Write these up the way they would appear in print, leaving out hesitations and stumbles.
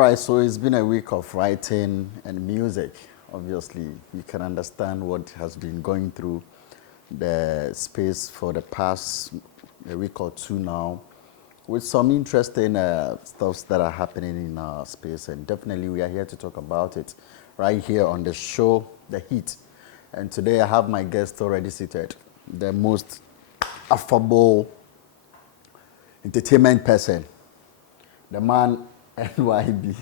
right, so it's been a week of writing and music. Obviously, you can understand what has been going through the space for the past a week or two now, with some interesting stuffs that are happening in our space, and definitely we are here to talk about it right here on the show, The Heat. And today I have my guest already seated, the most affable entertainment person, the man NYB.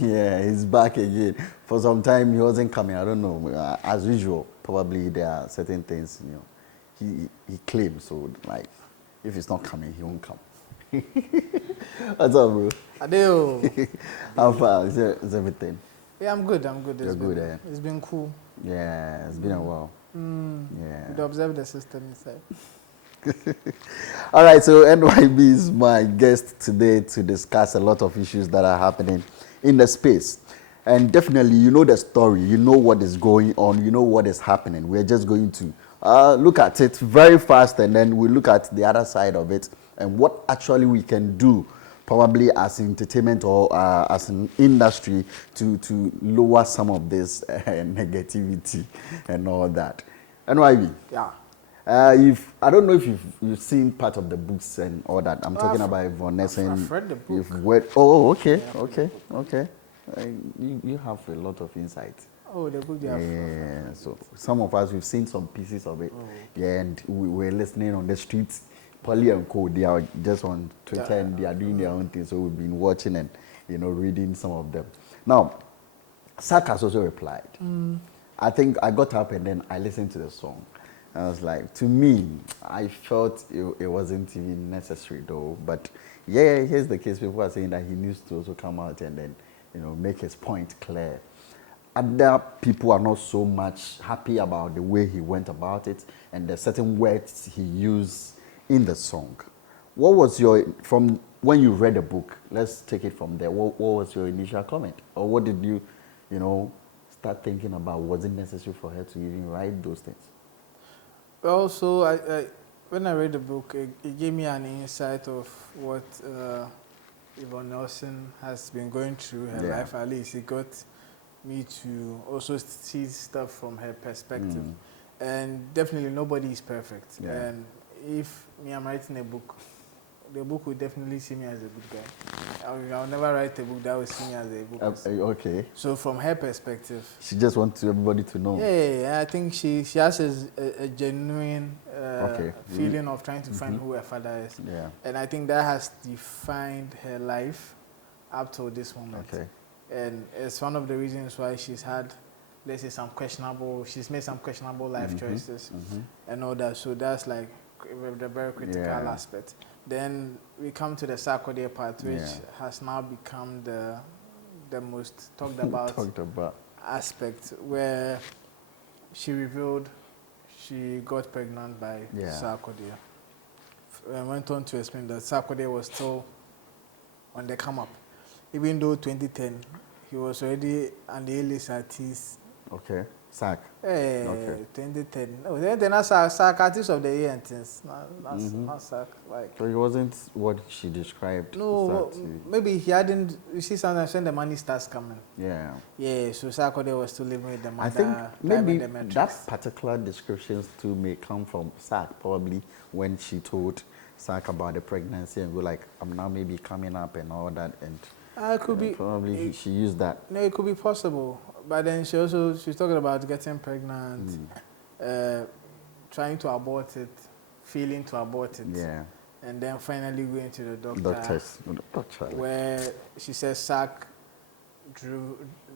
Yeah, he's back again. For some time he wasn't coming. I don't know. As usual, probably there are certain things, he claims. So like, if he's not coming, he won't come. What's up, bro? Adeo. How far? Is everything? Yeah, I'm good. You're good, eh? It's been cool. Yeah, it's been a while. Yeah. You'd observe the system inside. All right, so NYB is my guest today to discuss a lot of issues that are happening in the space. And definitely, you know the story, you know what is going on, you know what is happening. We're just going to look at it very fast, and then we look at the other side of it and what actually we can do, probably as entertainment or as an industry, to lower some of this negativity and all that. NYB. Yeah. I don't know if you've seen part of the books and all that. I'm talking about Yvonne Nelson. I've read the book. You've read. Oh, okay, yeah, okay. You have a lot of insight. Oh, the book. Yeah. So some of us we've seen some pieces of it. Oh. Yeah, and we were listening on the streets. Polly and Co. They are just on Twitter and they are doing their own thing. So we've been watching and reading some of them. Now, Sark has also replied. I think I got up and then I listened to the song. I was like, to me, I felt it wasn't even necessary though. But yeah, here's the case. People are saying that he needs to also come out and then, make his point clear. Other people are not so much happy about the way he went about it and the certain words he used in the song. What was from when you read the book, let's take it from there. What was your initial comment? Or what did you, start thinking about? Was it necessary for her to even write those things? Well, so when I read the book, it gave me an insight of what Yvonne Nelson has been going through her life. At least it got me to also see stuff from her perspective. And definitely nobody is perfect. Yeah. And if I'm writing a book, the book will definitely see me as a good guy. I'll never write a book that will see me as a book. Okay. So from her perspective, she just wants everybody to know. Yeah. I think she has a genuine feeling of trying to find who her father is. Yeah. And I think that has defined her life up to this moment. Okay. And it's one of the reasons why she's had, let's say, she's made some questionable life choices and all that. So that's like the very critical aspect. Then we come to the Sarkodie part, which has now become the most talked about aspect, where she revealed she got pregnant by Sarkodie. And went on to explain that Sarkodie was still on the come up. Even though 2010, he was already an A-list artist. Okay. Sark. Hey, okay. 2010. No, 2010 that's Sark Artist of the Year and things. Not Sark. Like. So it wasn't what she described. No, maybe he hadn't. You see, sometimes when the money starts coming. Yeah. Yeah. So Sarkodie was still living with the mother. I think maybe that particular descriptions too may come from Sark. Probably when she told Sark about the pregnancy and go like, I'm now maybe coming up and all that, and it could be probably she used that. No, it could be possible. But then she's talking about getting pregnant, trying to abort it, feeling to abort it. Yeah. And then finally going to the doctor. Where she says Sark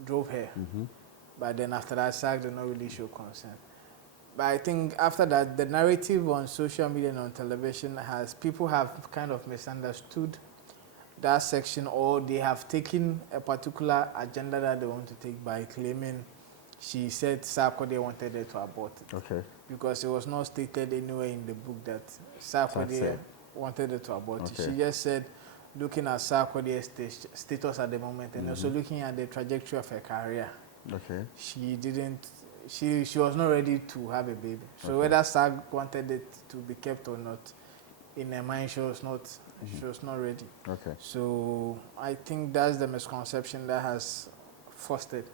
drove her. But then after that, Sark did not really show concern. But I think after that, the narrative on social media and on television people have kind of misunderstood that section, or they have taken a particular agenda that they want to take by claiming she said Sarkodie wanted her to abort it. Okay. Because it was not stated anywhere in the book that Sarkodie wanted her to abort it. She just said, looking at Sarkodie's status at the moment and also looking at the trajectory of her career, she was not ready to have a baby. So whether Sark wanted it to be kept or not, in her mind she was not She was not ready. Okay. So I think that's the misconception that has fostered.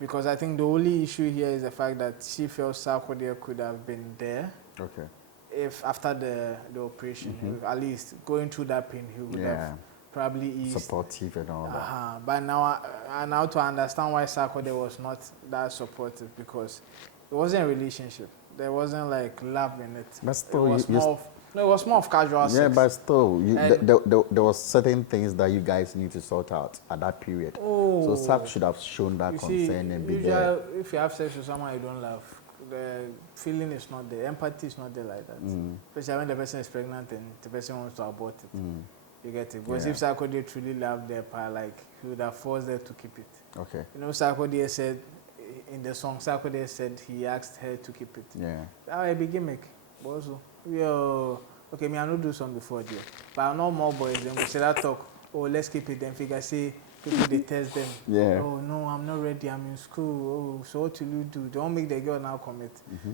Because I think the only issue here is the fact that she felt Sarkodie could have been there. Okay. If after the operation, at least going through that pain, he would have probably eased. Supportive and all that. But now, now to understand why Sarkodie was not that supportive, because it wasn't a relationship. There wasn't like love in it. But still, it was more of casual sex. Yeah, but still, there was certain things that you guys need to sort out at that period. Oh, so Sark should have shown that concern and be there. If you have sex with someone you don't love, the feeling is not there, empathy is not there like that. Especially when the person is pregnant and the person wants to abort it. You get it? Because if Sarkodie truly loved their part, like he would have forced her to keep it. Okay. You know, Sarkodie said in the song, Sarkodie said he asked her to keep it. Yeah. That was a big gimmick. Also, okay, me I know do some before there, but I know more boys. Then we say that talk. Oh, let's keep it. Then figure say people they test them. Yeah. Oh no, I'm not ready. I'm in school. Oh, so what will you do? Don't make the girl now commit.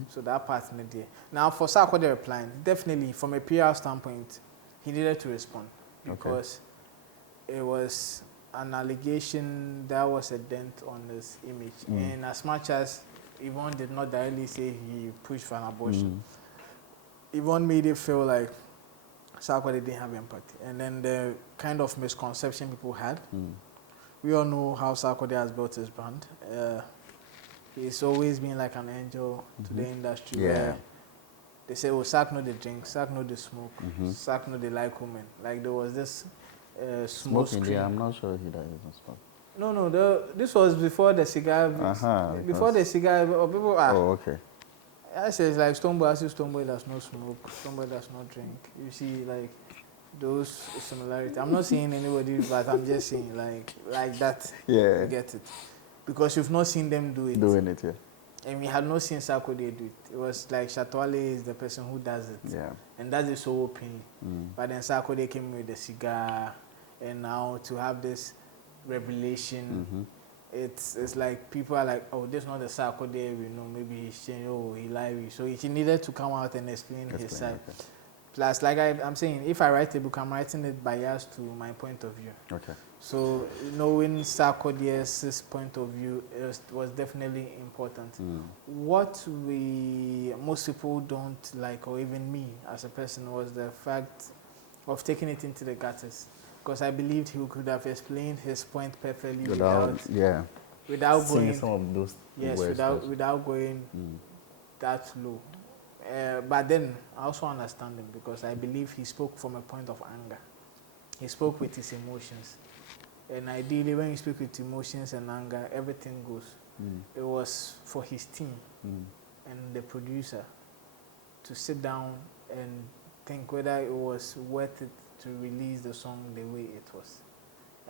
So that part's not there. Now for Sarkodie replying, definitely from a PR standpoint, he needed to respond because it was an allegation that was a dent on his image. And as much as Yvonne did not directly say he pushed for an abortion, Yvonne made it feel like Sarkodie didn't have empathy. And then the kind of misconception people had, we all know how Sarkodie has built his brand. He's always been like an angel to the industry. Where they say, oh, Sark know the drink, Sark know the smoke, Sark know the like women. Like there was this smoke screen. Yeah, I'm not sure he doesn't smoke. No, this was before the cigar. Before the cigar, people are. Oh, okay. I say it's like Stonebwoy. I see Stonebwoy does not smoke. Stonebwoy does not drink. You see, like those similarities. I'm not saying anybody, but I'm just saying like that. Yeah. You get it, because you've not seen them do it. Doing it, yeah. And we had not seen Sarkodie do it. It was like Chatwale is the person who does it. Yeah. And that's it so openly. But then Sarkodie came with the cigar, and now to have this revelation. It's like people are like, oh, this is not the Sarkodie we know. Maybe he's changed. Oh, he lied. So he needed to come out and explain his side. Okay. Plus, like I'm saying, if I write a book, I'm writing it biased to my point of view. Okay. So knowing Sarkodie's point of view was definitely important. What most people don't like, or even me as a person, was the fact of taking it into the gutters. Because I believed he could have explained his point perfectly without going some of those without going that low. But then I also understand him, because I believe he spoke from a point of anger. He spoke with his emotions, and ideally, when you speak with emotions and anger, everything goes. It was for his team and the producer to sit down and think whether it was worth it to release the song the way it was.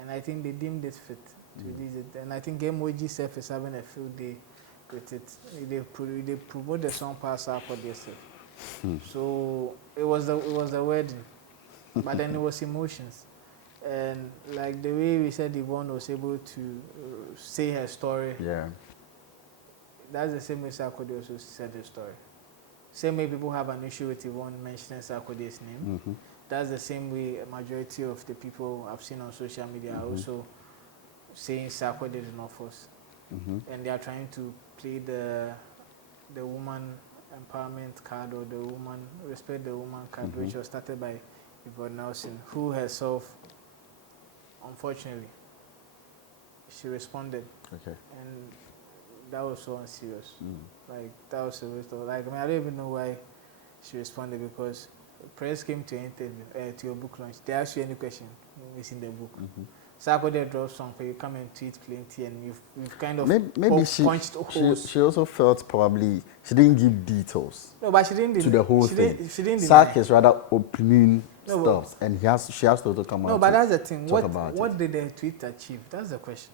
And I think they deemed it fit to release it. And I think MOG Self is having a field day with it. They promote the song past Sarkodie self. So it was the wedding. But then it was emotions. And like the way we said Yvonne was able to say her story. Yeah. That's the same way Sarkodie also said her story. Same way people have an issue with Yvonne mentioning Sarkodie's name. That's the same way a majority of the people I've seen on social media are also saying Sarkodie did not force. And they are trying to play the woman empowerment card, or the woman respect the woman card, which was started by Yvonne Nelson, who herself, unfortunately, she responded. Okay. And that was so unserious. Like that was a waste of, like, I mean, I don't even know why she responded, because press came to your interview, to your book launch. They asked you any question missing the book. Sarkodie dropped song, but you come and tweet plenty, and you've kind of maybe punched holes. She also felt probably she didn't give details. No, but she didn't to the whole thing. She didn't Sark is rather opening stuff, and she has to come out. No, but that's the thing. What did the tweet achieve? That's the question.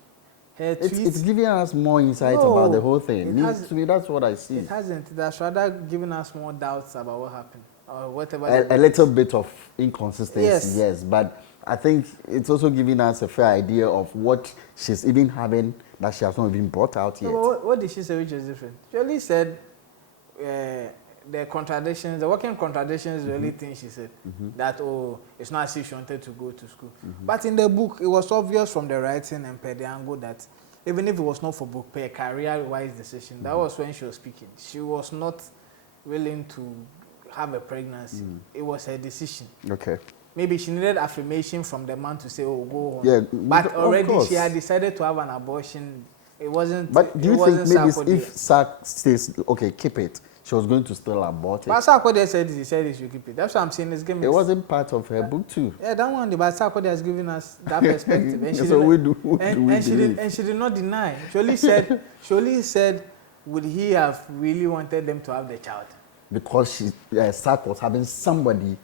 It's giving us more insight about the whole thing. To me, that's what I see. It hasn't. That's rather giving us more doubts about what happened, or whatever. A little bit of inconsistency, yes, but I think it's also giving us a fair idea of what she's even having that she has not even brought out yet. No, what did she say which is different? She only said the contradictions, the working contradictions, the only thing she said. That, oh, it's not as if she wanted to go to school. But in the book, it was obvious from the writing and per the angle that even if it was not for book, per career-wise decision, that was when she was speaking. She was not willing to have a pregnancy. It was her decision. Okay. Maybe she needed affirmation from the man to say, oh, go on. Yeah, but already she had decided to have an abortion. It wasn't. But do you think maybe Sarkodie. if Sark says, okay, keep it, she was going to still abort it? But Sarkodie said he said he should keep it. That's what I'm saying. It wasn't part of her book too. Yeah, that one. But Sarkodie has given us that perspective, and she so did, we do. And she did not deny. She only said, would he have really wanted them to have the child? Because Sark was having somebody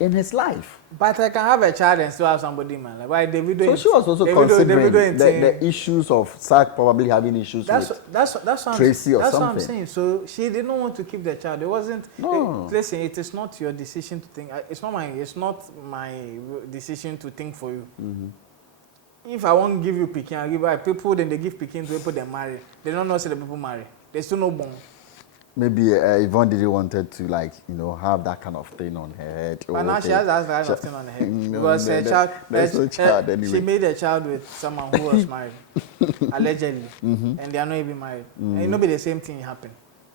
in his life. But I can have a child and still have somebody in my life. Why davido? So she was also considering the issues of Sark probably having issues with Tracy or something. That's what I'm saying. So she didn't want to keep the child. It wasn't. No. Listen, it is not your decision to think. It's not my decision to think for you. If I won't give you picking, I'll give people. Then they give picking to people they marry. They don't know say the people marry. They still no born. Maybe Yvonne didn't wanted to have that kind of thing on her head. But now she has that kind of thing on her head. Because her child, anyway. She made a child with someone who was married, allegedly, and they are not even married. And it not be the same thing happen.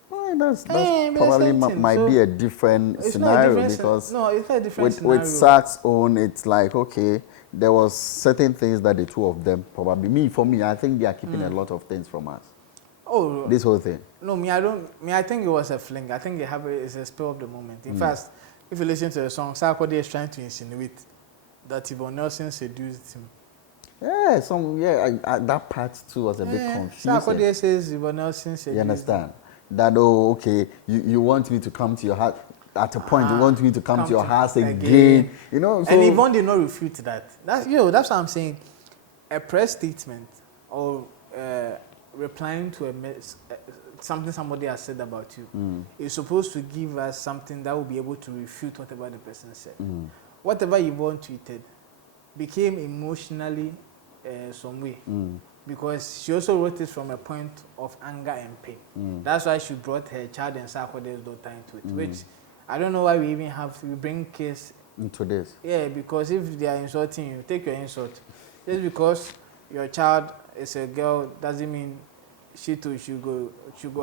Well, that's probably might be a different scenario because no, it's a different scenario. With Sark's own, it's like, okay, there was certain things that the two of them probably, for me, I think they are keeping a lot of things from us. Oh, this whole thing. No, I think it was a fling. I think it's a spell of the moment. In fact, if you listen to the song, Sarkodie is trying to insinuate that Yvonne Nelson seduced him. Yeah, that part too was a bit confusing. Sarkodie says Yvonne Nelson seduced him. You understand? That, okay, you want me to come to your house. At a point, you want me to come to your house again. You know, so, and Yvonne did not refute that. That's what I'm saying. A press statement or replying to something somebody has said about you is supposed to give us something that will be able to refute whatever the person said. Whatever Yvonne tweeted became emotionally some way because she also wrote it from a point of anger and pain. That's why she brought her child and Sarkodie's daughter into it, which I don't know why we bring kids into this. Yeah, because if they are insulting you, take your insult. Just because your child is a girl doesn't mean she too should go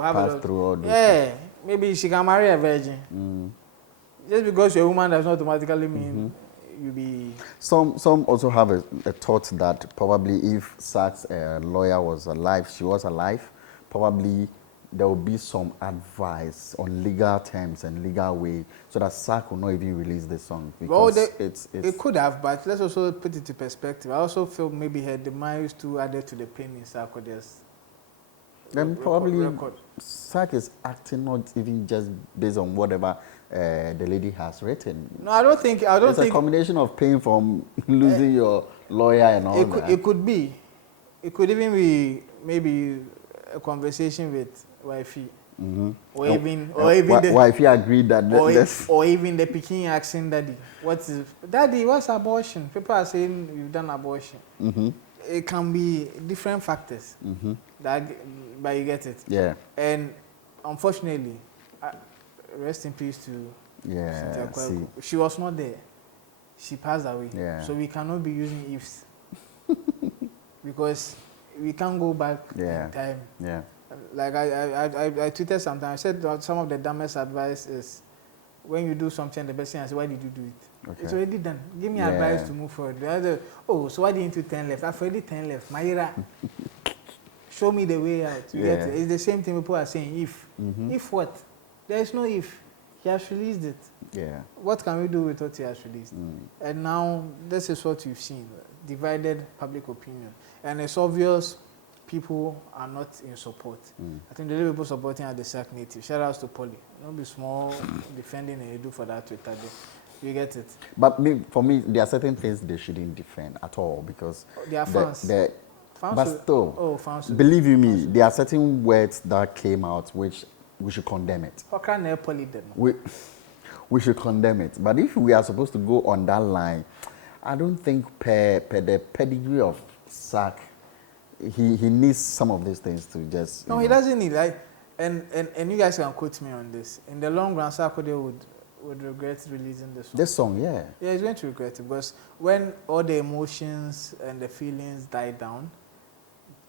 have pass through all those things. Maybe she can marry a virgin. Just because you're a woman does not automatically mean you be. Some also have a thought that probably if Sark's lawyer was alive, she was alive, probably there will be some advice on legal terms and legal way so that Sark will not even release the song. Because it could have, but let's also put it into perspective. I also feel maybe her demise too added to the pain in Sarkodie's. Then probably Sark is acting not even just based on whatever the lady has written. No, I don't think. It's a combination of pain from losing your lawyer and all that. It could be. It could even be maybe a conversation with wifey. Or even the wifey agreed that or even the Peking asking daddy, what's abortion? People are saying you've done abortion. It can be different factors but you get it. Yeah. And unfortunately, rest in peace to Cynthia Kweku. She was not there. She passed away. Yeah. So we cannot be using ifs. Because we can't go back in time. Yeah. Like I tweeted sometimes, I said that some of the dumbest advice is when you do something, the best thing I say, why did you do it? Okay. It's already done. Give me advice to move forward. The other, so why didn't you 10 left? I've already 10 left. Mayra, show me the way out. It's the same thing people are saying, if. If what? There is no if. He has released it. Yeah. What can we do with what he has released? And now, this is what you've seen. Divided public opinion. And it's obvious people are not in support. I think the only people supporting are the Sark native. Shout out to Polly. Don't be small defending and you do for that Twitter day. You get it? But for me, there are certain things they shouldn't defend at all because they are fans. But still, believe you me, there are certain words that came out which we should condemn it. We should condemn it. But if we are supposed to go on that line, I don't think per the pedigree of Sark, he needs some of these things to just. No, he doesn't need. And you guys can quote me on this. In the long run, Sarkodie would regret releasing this song. This song, yeah. Yeah, he's going to regret it because when all the emotions and the feelings die down,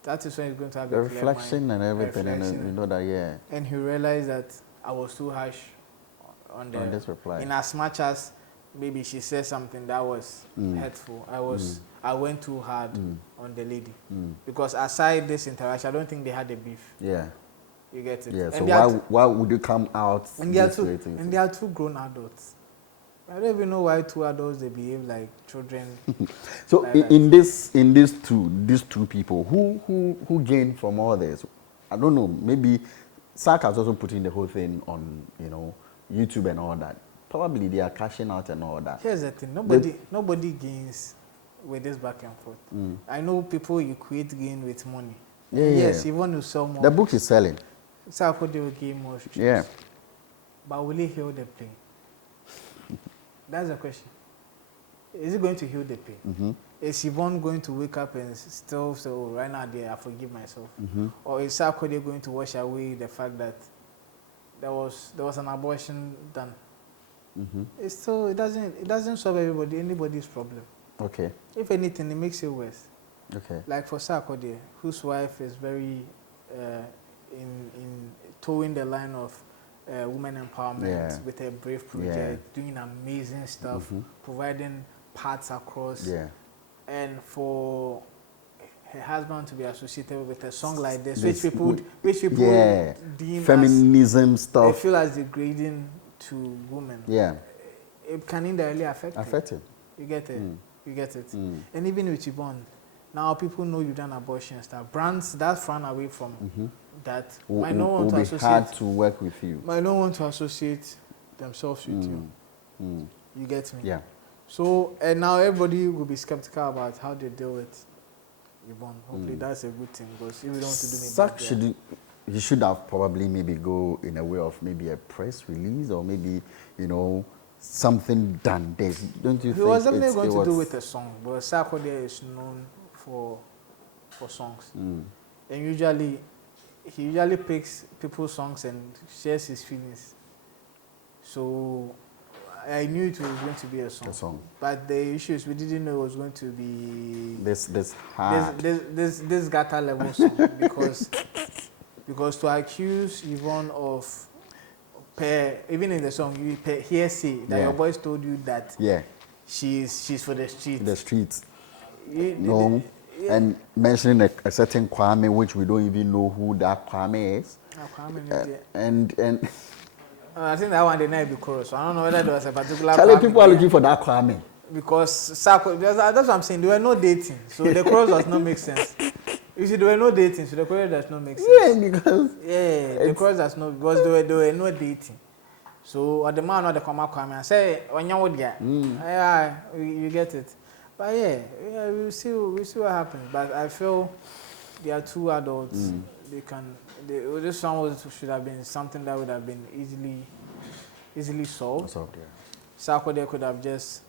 that is when he's going to have the reflection and everything, and you know that, yeah. And he realized that I was too harsh on this reply. In as much as maybe she said something that was hurtful, I went too hard on the lady because aside this interaction, I don't think they had a beef. Yeah. You get it? Yeah. So why would you come out? And they are two grown adults. I don't even know why two adults they behave like children. So like these two people, who gained from all this? I don't know. Maybe Sark has also put in the whole thing on YouTube and all that. Probably they are cashing out and all that. Here's the thing: nobody gains with this back and forth. I know people equate gain with money. Yeah, yes, Yvonne will sell more. The book is selling. Sarkodie will gain more streams. Yeah. But will he heal the pain? That's the question. Is he going to heal the pain? Is Yvonne going to wake up and still say, oh, right now, I forgive myself? Or is Sarkodie going to wash away the fact that there was an abortion done? It's still, it doesn't solve anybody's problem. Okay. If anything, it makes it worse. Okay. Like for Sarkodie, whose wife is very in towing the line of women empowerment with a brave project, doing amazing stuff, providing parts across, and for her husband to be associated with a song like this, which people deem feminism as, stuff. they feel as degrading to women. Yeah, it can indirectly affect it. You get it. You get it. And even with Yvonne, now people know you've done abortion stuff. Brands that run away from that might not want to associate. Hard to work with you. Might not want to associate themselves with you. You get me? Yeah. So and now everybody will be skeptical about how they deal with Yvonne. Hopefully that's a good thing because if you don't want to do me Sark he should have probably maybe go in a way of maybe a press release or maybe something done there. Don't you think? He was definitely going to do with a song, but Sarkodie is known for songs. And he usually picks people's songs and shares his feelings. So I knew it was going to be a song. But the issue is we didn't know it was going to be this hard. This gutter level song because to accuse Yvonne of even in the song you hearsay that your boys told you that she's for the streets. The streets. And mentioning a certain Kwame, which we don't even know who that Kwame is. And I think that one did not be chorus. So I don't know whether there was a particular. Charlie, people are looking for that Kwame. Because that's what I'm saying. There were no dating, so the chorus does not make sense. You see, there were no dating, so the chorus does not make sense. Yeah, because the chorus does not because there were no dating. So the man or the Kwame and say when you would get, you get it. But we'll see what happens. But I feel they are two adults. This song should have been something that would have been easily solved. Sarkodie could have just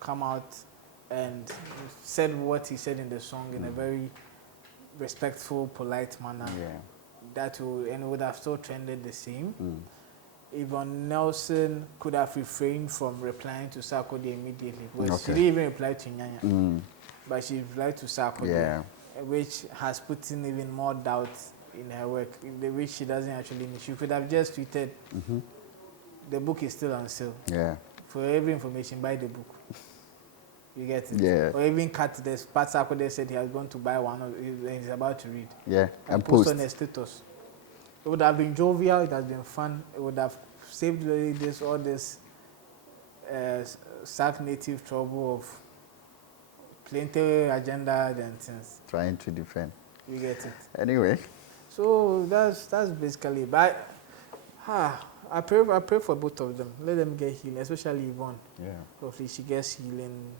come out and said what he said in the song in a very respectful, polite manner. That would have still trended the same. Yvonne Nelson could have refrained from replying to Sarkodie immediately. Because she didn't even reply to Nyanya. But she replied to Sarkodie, which has put in even more doubt in her work, which she doesn't actually need. She could have just tweeted, the book is still on sale. For every information, buy the book. You get it? Or even cut this part Sarkodie said he has gone to buy one and he's about to read. And post on a status. It would have been jovial, it has been fun, it would have saved all this Sark native trouble of plenty agenda and things. Trying to defend. You get it? Anyway. So that's basically it. But I pray for both of them. Let them get healing, especially Yvonne. Hopefully she gets healing.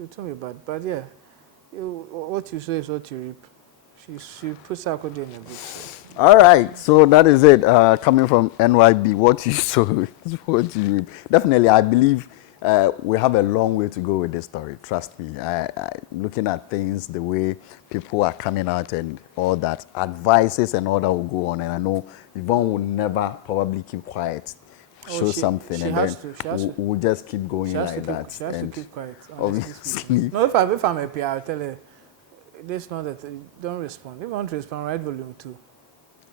It told me bad, but what you sow is what you reap. She puts Sarkodie in a book. All right, so that is it. Coming from NYB, what you sow is what you reap. Definitely, I believe we have a long way to go with this story. Trust me. Looking at things, the way people are coming out and all that, advices and all that will go on. And I know Yvonne will never probably keep quiet. Show something, and then we'll just keep going like that. She has to keep quiet. Obviously. No, if I'm a PR, I'll tell her, this not that, don't respond. If you want to respond, write volume 2.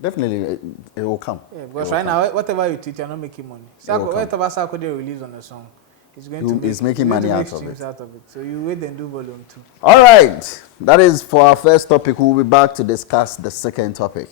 Definitely, it will come. Yeah, because right now, whatever you tweet, you're not making money. Whatever Sarkodie release on the song, it's going to make, making money out of it. So you wait and do volume 2. All right. That is for our first topic. We'll be back to discuss the second topic.